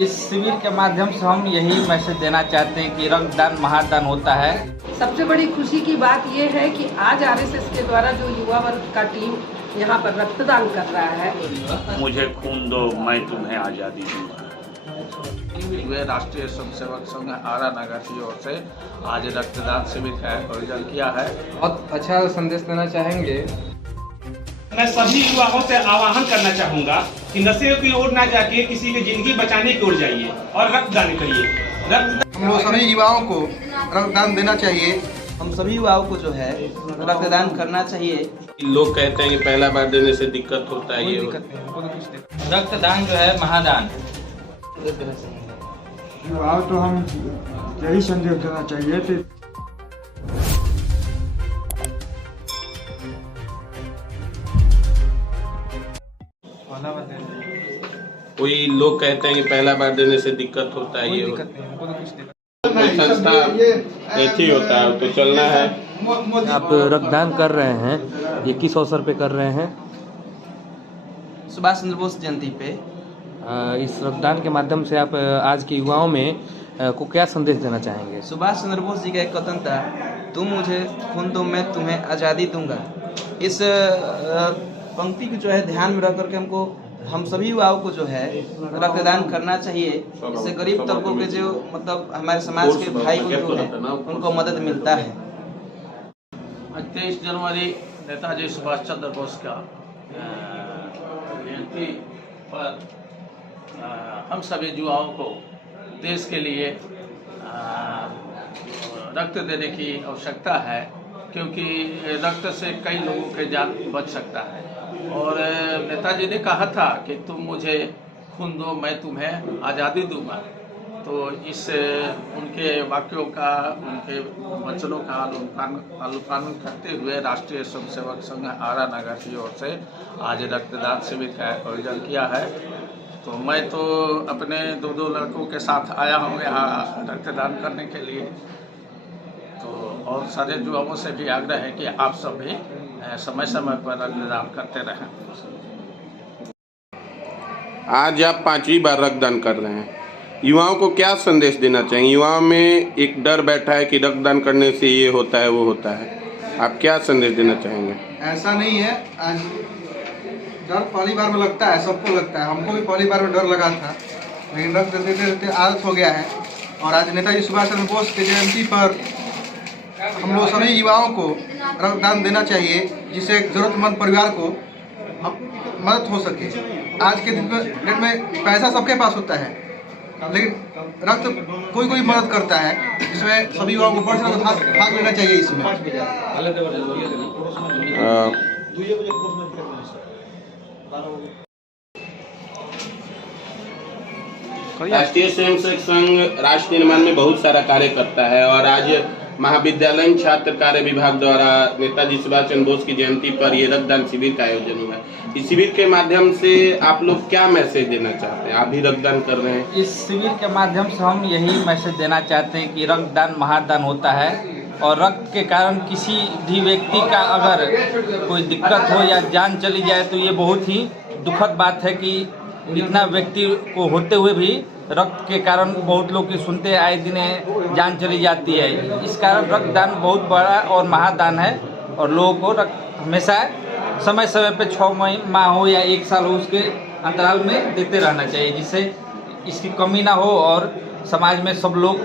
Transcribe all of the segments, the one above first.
इस शिविर के माध्यम से हम यही मैसेज देना चाहते हैं कि रक्तदान महादान होता है। सबसे बड़ी खुशी की बात यह है कि आज आरएसएस के द्वारा जो युवा वर्ग का टीम यहाँ पर रक्तदान कर रहा है। मुझे खून दो, मैं तुम्हें आज़ादी दूंगा। वे राष्ट्रीय स्वयंसेवक संघ आरा नगर की ओर से आज रक्तदान शिविर का आयोजन किया है। बहुत अच्छा संदेश देना चाहेंगे। मैं सभी युवाओं से आह्वान करना चाहूँगा कि नशे की ओर ना जाके किसी की जिंदगी बचाने की ओर जाइए और रक्तदान करिए। हम लोग सभी युवाओं को रक्तदान देना चाहिए। हम सभी युवाओं को जो है रक्तदान करना चाहिए। लोग कहते हैं कि पहला बार देने से दिक्कत होता है, ये रक्तदान जो है महादान। युवाओं तो हम यही संदेश देना चाहिए कि कोई लोग कहते हैं कि पहला बार देने से दिक्कत होता है, ये कोई संस्था ऐसी होता है तो चलना है। आप रक्तदान कर रहे हैं, ये किस अवसर पे कर रहे हैं? सुभाष चंद्र बोस जयंती पे। इस रक्तदान के माध्यम से आप आज के युवाओं में को क्या संदेश देना चाहेंगे? सुभाष चंद्र बोस जी का एक कथन था, तुम मुझे खून दो मैं तुम्हें आज़ादी दूंगा। इस पंक्ति को जो है ध्यान में रख करके हम सभी युवाओं को जो है रक्तदान करना चाहिए। इससे गरीब तबकों के जो मतलब हमारे समाज के भाई जो है उनको मदद मिलता है। 23 जनवरी नेताजी सुभाष चंद्र बोस का जयंती पर हम सभी युवाओं को देश के लिए रक्त देने की आवश्यकता है, क्योंकि रक्त से कई लोगों के जान बच सकता है। और नेताजी ने कहा था कि तुम मुझे खून दो मैं तुम्हें आज़ादी दूंगा। तो इस उनके वाक्यों का, उनके वचनों का अनुपालन करते हुए राष्ट्रीय स्वयंसेवक संघ आरा नगर की ओर से आज रक्तदान शिविर का आयोजन किया है। तो मैं तो अपने दो लड़कों के साथ आया हूँ यहाँ रक्तदान करने के लिए। तो और सारे युवाओं से भी आग्रह है कि आप सब भी समय समय पर रक्तदान करते रहें। आज आप 5वीं बार रक्तदान कर रहे हैं, युवाओं को क्या संदेश देना चाहेंगे? युवाओं में एक डर बैठा है कि रक्तदान करने से ये होता है वो होता है, आप क्या संदेश देना चाहेंगे? ऐसा नहीं है। आज डर पहली बार में लगता है, सबको लगता है। हमको भी पहली बार में डर लगा था, लेकिन रक्त देते देते आदत हो गया है। और आज नेताजी सुभाष चंद्र बोस की जयंती पर हम लोग सभी युवाओं को रक्तदान देना चाहिए, जिससे जरूरतमंद परिवार को मदद हो सके। आज के डेट में पैसा सबके पास होता है, लेकिन रक्त कोई मदद करता है, जिसमें सभी युवाओं को बढ़ चढ़कर भाग लेना चाहिए। इसमें राष्ट्रीय स्वयंसेवक संघ राष्ट्र निर्माण में बहुत सारा कार्य करता है और आज महाविद्यालयीन छात्र कार्य विभाग द्वारा नेताजी सुभाष चंद्र बोस की जयंती पर ये रक्तदान शिविर का आयोजन हुआ है। इस शिविर के माध्यम से आप लोग क्या मैसेज देना चाहते हैं? आप भी रक्तदान कर रहे हैं। इस शिविर के माध्यम से हम यही मैसेज देना चाहते हैं कि रक्तदान महादान होता है और रक्त के कारण किसी भी व्यक्ति का अगर कोई दिक्कत हो या जान चली जाए तो ये बहुत ही दुखद बात है कि इतना व्यक्ति को होते हुए भी रक्त के कारण बहुत लोग की सुनते आए दिन जान चली जाती है। इस कारण रक्तदान बहुत बड़ा और महादान है और लोगों को रक्त हमेशा समय समय पे 6 माह हो या 1 साल हो उसके अंतराल में देते रहना चाहिए, जिससे इसकी कमी ना हो और समाज में सब लोग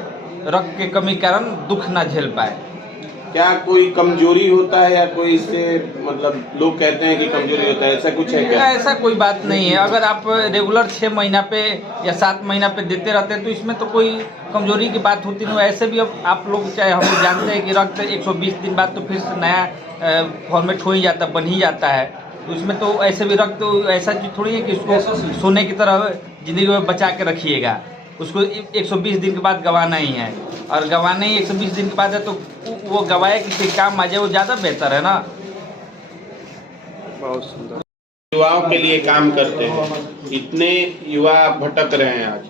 रक्त के कमी के कारण दुख ना झेल पाए। क्या कोई कमजोरी होता है या कोई इससे मतलब लोग कहते हैं कि कमजोरी होता है, ऐसा कुछ है क्या? ऐसा कोई बात नहीं है। अगर आप रेगुलर 6 महीना पे या 7 महीना पे देते रहते हैं तो इसमें तो कोई कमजोरी की बात होती नहीं। ऐसे भी अब आप लोग चाहे हम जानते हैं कि रक्त 120 दिन बाद तो फिर से नया फॉर्मेट हो ही जाता, बन ही जाता है। तो इसमें तो ऐसे भी रक्त ऐसा चीज थोड़ी है कि उसको सोने की तरह जिंदगी में बचा के रखिएगा। उसको 120 दिन के बाद गंवाना ही है, और गंवाना ही 120 दिन के बाद है, तो वो गंवाए किसी काम आ जाए वो ज़्यादा बेहतर है ना। बहुत सुंदर। युवाओं के लिए काम करते हैं, इतने युवा भटक रहे हैं आज,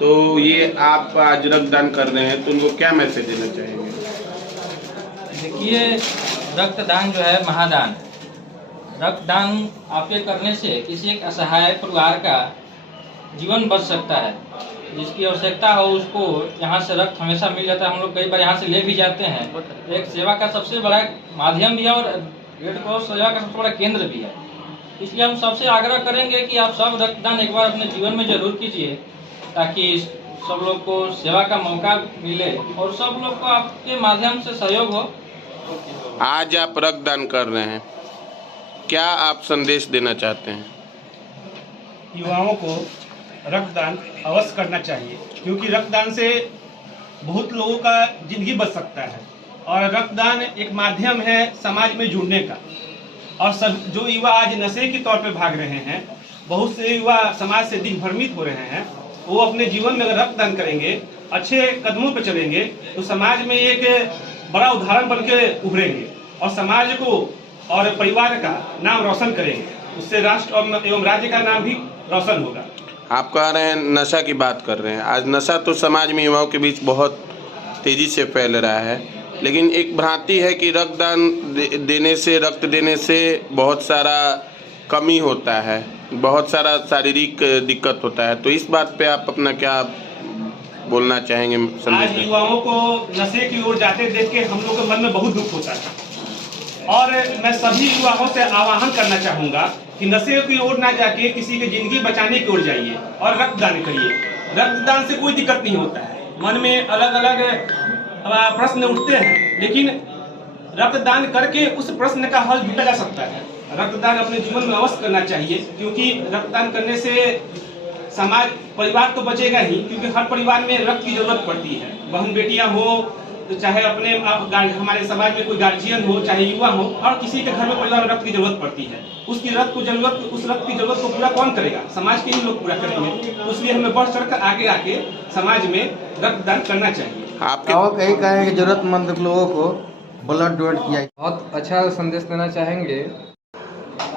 तो ये आप आज रक्तदान कर रहे हैं तो उनको क्या मैसेज देना चाहेंगे? देखिए, रक्तदान जो है महादान। रक्तदान आपके करने से किसी एक असहाय परिवार का जीवन बच सकता है। जिसकी आवश्यकता हो उसको यहाँ से रक्त हमेशा मिल जाता है। हम लोग कई बार यहाँ से ले भी जाते हैं। एक सेवा का सबसे बड़ा माध्यम भी है और रेड क्रॉस सेवा का सबसे बड़ा केंद्र भी है। इसलिए हम सबसे आग्रह करेंगे कि आप सब रक्तदान एक बार अपने जीवन में जरूर कीजिए, ताकि सब लोग को सेवा का मौका मिले और सब लोग को आपके माध्यम से सहयोग हो। आज आप रक्तदान कर रहे हैं, क्या आप संदेश देना चाहते हैं? युवाओं को रक्तदान अवश्य करना चाहिए, क्योंकि रक्तदान से बहुत लोगों का जिंदगी बच सकता है और रक्तदान एक माध्यम है समाज में जुड़ने का। और सब जो युवा आज नशे के तौर पे भाग रहे हैं, बहुत से युवा समाज से दिग्भ्रमित हो रहे हैं, वो अपने जीवन में अगर रक्तदान करेंगे, अच्छे कदमों पे चलेंगे, तो समाज में एक बड़ा उदाहरण बन के उभरेंगे और समाज को और परिवार का नाम रोशन करेंगे। उससे राष्ट्र एवं राज्य का नाम भी रोशन होगा। आप कह रहे हैं नशा की बात कर रहे हैं। आज नशा तो समाज में युवाओं के बीच बहुत तेजी से फैल रहा है, लेकिन एक भ्रांति है कि रक्तदान देने से, रक्त देने से बहुत सारा कमी होता है, बहुत सारा शारीरिक दिक्कत होता है। तो इस बात पे आप अपना क्या बोलना चाहेंगे? आज युवाओं को नशे की ओर जाते देख के हम लोग के मन में बहुत दुख होता है और मैं सभी युवाओं से आह्वान करना चाहूँगा कि नशे की ओर ना जाके किसी की जिंदगी बचाने की ओर जाइए और रक्तदान करिए। रक्तदान से कोई दिक्कत नहीं होता है। मन में अलग अलग प्रश्न उठते हैं, लेकिन रक्तदान करके उस प्रश्न का हल ढूंढा जा सकता है। रक्तदान अपने जीवन में अवश्य करना चाहिए, क्योंकि रक्तदान करने से समाज, परिवार तो बचेगा ही, क्योंकि हर परिवार में रक्त की जरूरत पड़ती है। बहन बेटियां हो, तो चाहे अपने हमारे समाज में कोई गार्जियन हो, चाहे युवा हो, हर किसी के घर में परिवार में रक्त की जरूरत पड़ती है। उस रक्त की जरूरत को पूरा कौन करेगा? समाज के ही लोग पूरा करेंगे। तो इसलिए हमें बढ़ चढ़ कर आगे आके समाज में रक्तदान करना चाहिए। आपके कहीं कहेंगे जरूरतमंद लोगों को ब्लड डोनेट किया। बहुत अच्छा संदेश देना चाहेंगे।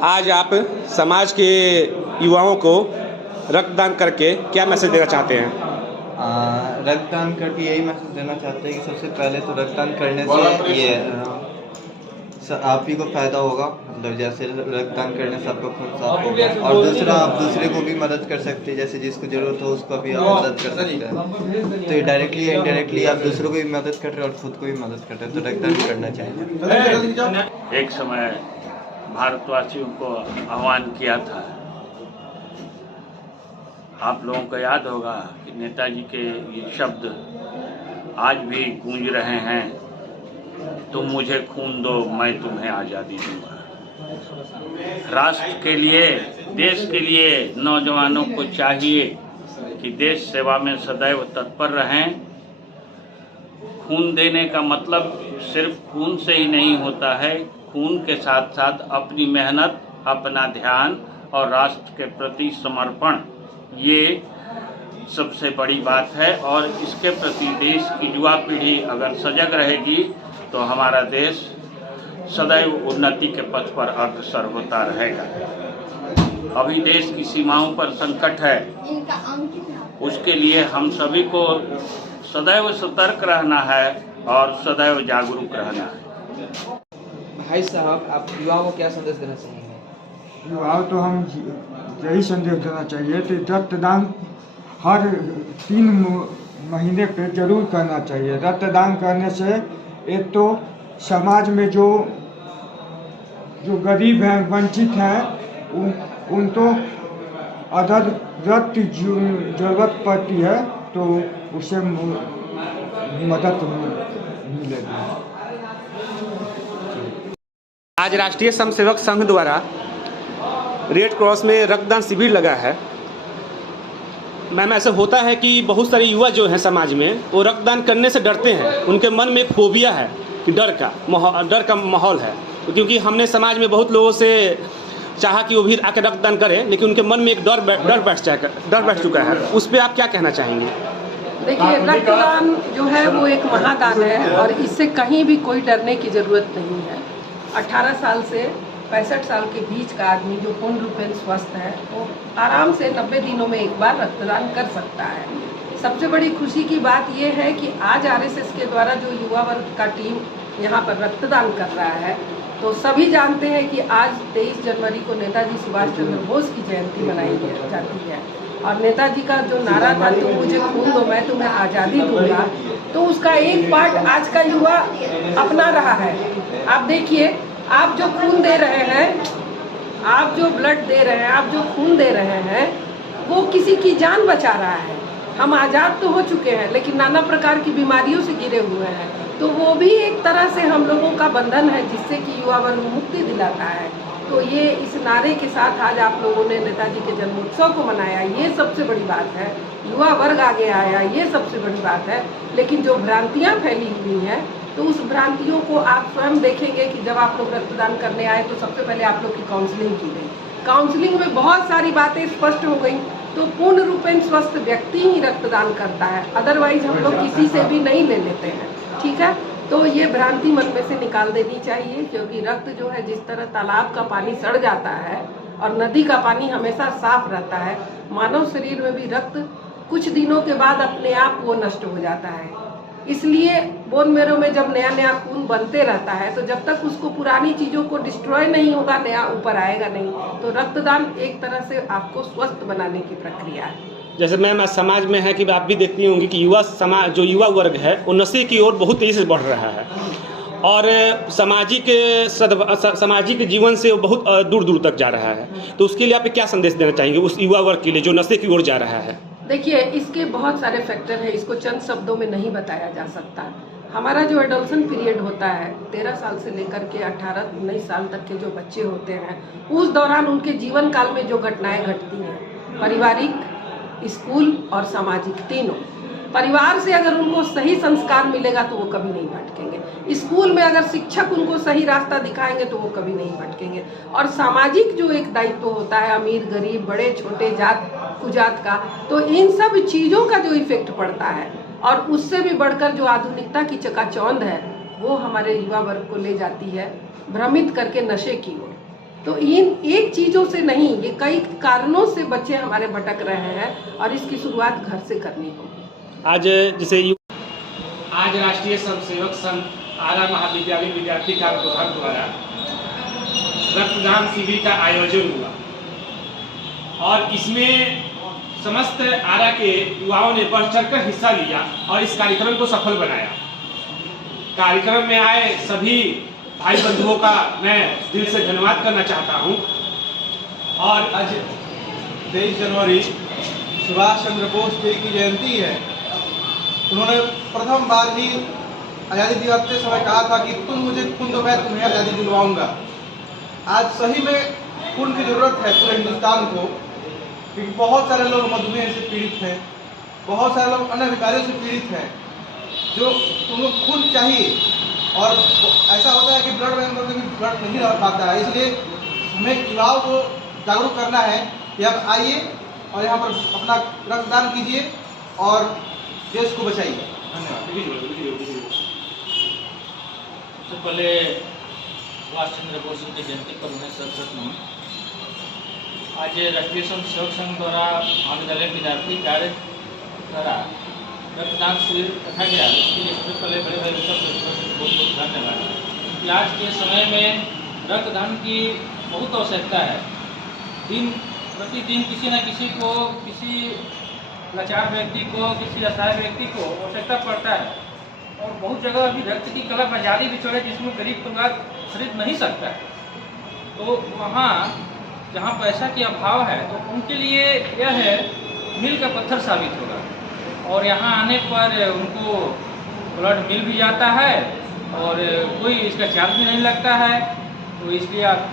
आज आप समाज के युवाओं को रक्तदान करके क्या मैसेज देना चाहते हैं? रक्तदान करके यही मैसेज देना चाहते हैं कि सबसे पहले तो रक्तदान करने से ये आप ही को फायदा होगा, मतलब जैसे रक्तदान करने से आपको खून साफ होगा, और दूसरा आप दूसरे को भी मदद कर सकते हैं, जैसे जिसको जरूरत हो उसको भी आप मदद कर सकते हैं। तो डायरेक्टली या इनडायरेक्टली आप दूसरों को भी मदद कर रहे हैं और खुद को भी मदद कर रहे हैं, तो रक्तदान करना चाहिए। एक समय भारतवासियों को आह्वान किया था, आप लोगों को याद होगा कि नेताजी के ये शब्द आज भी गूंज रहे हैं, तुम मुझे खून दो मैं तुम्हें आज़ादी दूंगा। राष्ट्र के लिए, देश के लिए नौजवानों को चाहिए कि देश सेवा में सदैव तत्पर रहें। खून देने का मतलब सिर्फ खून से ही नहीं होता है, खून के साथ साथ अपनी मेहनत, अपना ध्यान और राष्ट्र के प्रति समर्पण, ये सबसे बड़ी बात है। और इसके प्रति देश की युवा पीढ़ी अगर सजग रहेगी तो हमारा देश सदैव उन्नति के पथ पर अग्रसर होता रहेगा। अभी देश की सीमाओं पर संकट है, उसके लिए हम सभी को सदैव सतर्क रहना है और सदैव जागरूक रहना है। भाई साहब, आप युवाओं को क्या संदेश देना चाहेंगे? युवाओं तो हम यही संदेश देना चाहिए कि रक्तदान हर 3 महीने पे जरूर करना चाहिए। रक्तदान करने से एक तो समाज में जो गरीब हैं, वंचित हैं, उनको अदर रक्त की जरूरत पड़ती है, तो उसे मदद मिलेगी। आज राष्ट्रीय स्वयंसेवक संघ द्वारा रेड क्रॉस में रक्तदान शिविर लगा है। मैम, ऐसा होता है कि बहुत सारे युवा जो हैं समाज में, वो रक्तदान करने से डरते हैं। उनके मन में एक फोबिया है कि डर का माहौल है, क्योंकि हमने समाज में बहुत लोगों से चाहा कि वो भी आकर रक्तदान करें, लेकिन उनके मन में एक डर बैठ चुका है। उस पर आप क्या कहना चाहेंगे? देखिए, रक्तदान जो है वो एक महादान है और इससे कहीं भी कोई डरने की ज़रूरत नहीं है। 18 साल से 65 साल के बीच का आदमी जो पूर्ण रूपेण स्वस्थ है, वो आराम से 90 दिनों में एक बार रक्तदान कर सकता है। सबसे बड़ी खुशी की बात ये है कि आज आरएसएस के द्वारा जो युवा वर्ग का टीम यहाँ पर रक्तदान कर रहा है, तो सभी जानते हैं कि आज 23 जनवरी को नेताजी सुभाष चंद्र बोस की जयंती मनाई जाती है और नेताजी का जो नारा था तुम मुझे खून दो मैं तुम्हें आज़ादी दूंगा, तो उसका एक पार्ट आज का युवा अपना रहा है। आप देखिए, आप जो खून दे रहे हैं, आप जो ब्लड दे रहे हैं, आप जो खून दे रहे हैं, वो किसी की जान बचा रहा है। हम आज़ाद तो हो चुके हैं लेकिन नाना प्रकार की बीमारियों से घिरे हुए हैं, तो वो भी एक तरह से हम लोगों का बंधन है जिससे कि युवा वर्ग मुक्ति दिलाता है। तो ये इस नारे के साथ आज आप लोगों ने नेताजी के जन्मोत्सव को मनाया, ये सबसे बड़ी बात है। युवा वर्ग आगे आया, ये सबसे बड़ी बात है। लेकिन जो भ्रांतियाँ फैली हुई हैं, तो उस भ्रांतियों को आप स्वयं देखेंगे कि जब आप लोग रक्तदान करने आए तो सबसे पहले आप लोग की काउंसलिंग की गई। काउंसलिंग में बहुत सारी बातें स्पष्ट हो गई। तो पूर्ण रूपेण स्वस्थ व्यक्ति ही रक्तदान करता है, अदरवाइज हम लोग किसी से भी नहीं ले लेते हैं। ठीक है, तो ये भ्रांति मन में से निकाल देनी चाहिए, क्योंकि रक्त जो है जिस तरह तालाब का पानी सड़ जाता है और नदी का पानी हमेशा साफ रहता है, मानव शरीर में भी रक्त कुछ दिनों के बाद अपने आप वो नष्ट हो जाता है। इसलिए बोन मेरो में जब नया नया खून बनते रहता है, तो जब तक उसको पुरानी चीज़ों को डिस्ट्रॉय नहीं होगा, नया ऊपर आएगा नहीं। तो रक्तदान एक तरह से आपको स्वस्थ बनाने की प्रक्रिया है। जैसे मैम आज समाज में है कि आप भी देखती होंगी कि युवा वर्ग है वो नशे की ओर बहुत तेज़ी से बढ़ रहा है और सामाजिक जीवन से वो बहुत दूर दूर तक जा रहा है। तो उसके लिए आप क्या संदेश देना चाहेंगे उस युवा वर्ग के लिए जो नशे की ओर जा रहा है? देखिए, इसके बहुत सारे फैक्टर हैं, इसको चंद शब्दों में नहीं बताया जा सकता। हमारा जो एडोल्सन पीरियड होता है, 13 साल से लेकर के 18-19 साल तक के जो बच्चे होते हैं, उस दौरान उनके जीवन काल में जो घटनाएं घटती हैं, पारिवारिक, स्कूल और सामाजिक, तीनों। परिवार से अगर उनको सही संस्कार मिलेगा तो वो कभी नहीं भटकेंगे। स्कूल में अगर शिक्षक उनको सही रास्ता दिखाएंगे तो वो कभी नहीं भटकेंगे। और सामाजिक जो एक दायित्व होता है, अमीर गरीब, बड़े छोटे, जात कुजात का, तो इन सब चीज़ों का जो इफेक्ट पड़ता है और उससे भी बढ़कर जो आधुनिकता की चकाचौंध है, वो हमारे युवा वर्ग को ले जाती है भ्रमित करके नशे की ओर। तो इन एक चीज़ों से नहीं, ये कई कारणों से बच्चे हमारे भटक रहे हैं और इसकी शुरुआत घर से करनी होगी। आज राष्ट्रीय स्वयंसेवक संघ आरा महाविद्यालय विद्यार्थी कार्य विभाग द्वारा रक्तदान शिविर का आयोजन हुआ और इसमें समस्त आरा के युवाओं ने बढ़ चढ़कर हिस्सा लिया और इस कार्यक्रम को सफल बनाया। कार्यक्रम में आए सभी भाई बंधुओं का मैं दिल से धन्यवाद करना चाहता हूं। और आज 23 जनवरी सुभाष चंद्र बोस जी की जयंती है। उन्होंने प्रथम बार ही आज़ादी दिलाते समय कहा था कि तुम मुझे खून दो मैं तुम्हें आज़ादी दिलवाऊंगा। आज सही में खून की ज़रूरत है पूरे हिंदुस्तान को, क्योंकि बहुत सारे लोग मधुमेह से पीड़ित हैं, बहुत सारे लोग अन्य बीमारियों से पीड़ित हैं, जो उनको खून चाहिए। और ऐसा होता है कि ब्लड बैंक में भी ब्लड नहीं रह पाता है, इसलिए हमें युवाओं को जागरूक करना है कि आप आइए और यहाँ पर अपना रक्तदान कीजिए और देश को बचाइए। धन्यवाद। सबसे पहले सुभाष चंद्र बोस जी की जयंती पर 1967 आज राष्ट्रीय स्वयंसेवक संघ द्वारा महाविद्यालय विद्यार्थी कार्य द्वारा रक्तदान शिविर रखा गया। इसके लिए सबसे पहले बड़े भाई बहुत बहुत धन्यवाद कि आज के समय में रक्तदान की बहुत आवश्यकता है। दिन प्रतिदिन किसी न किसी को, किसी लाचार व्यक्ति को, किसी असहाय व्यक्ति को आवश्यकता पड़ता है और बहुत जगह अभी रक्त की कला बाजारी भी चले जिसमें गरीब परिवार खरीद नहीं सकता है। तो वहाँ जहाँ पैसा की अभाव है तो उनके लिए यह है मील का पत्थर साबित होगा और यहाँ आने पर उनको ब्लड मिल भी जाता है और कोई इसका चार्ज भी नहीं लगता है। तो इसलिए आप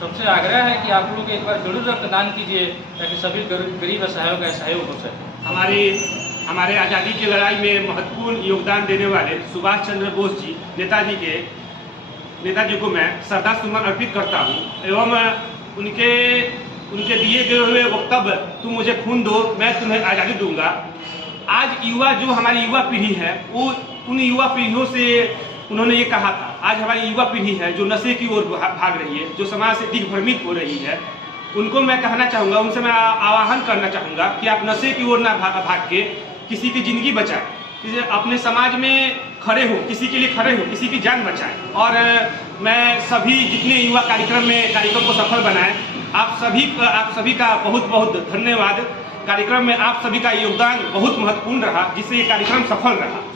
सबसे आग्रह है कि आप लोग एक बार जरूर रक्तदान कीजिए ताकि सभी गरीब असहायों का सहयोग हो सके। हमारे आज़ादी की लड़ाई में महत्वपूर्ण योगदान देने वाले सुभाष चंद्र बोस जी नेताजी को मैं श्रद्धा सुमन अर्पित करता हूँ एवं उनके दिए गए हुए वक्तव्य तुम मुझे खून दो मैं तुम्हें आज़ादी दूंगा। आज युवा जो हमारी युवा पीढ़ी है वो उन युवा पीढ़ियों से उन्होंने ये कहा था। आज हमारी युवा पीढ़ी है जो नशे की ओर भाग रही है, जो समाज से दिग्भ्रमित हो रही है, उनको मैं कहना चाहूँगा, उनसे मैं आह्वान करना चाहूँगा कि आप नशे की ओर ना भाग के किसी की ज़िंदगी बचाएं, अपने समाज में खड़े हो, किसी के लिए खड़े हो, किसी की जान बचाएं। और मैं सभी जितने युवा कार्यक्रम को सफल बनाएं, आप सभी का बहुत बहुत धन्यवाद। कार्यक्रम में आप सभी का योगदान बहुत महत्वपूर्ण रहा, जिससे ये कार्यक्रम सफल रहा।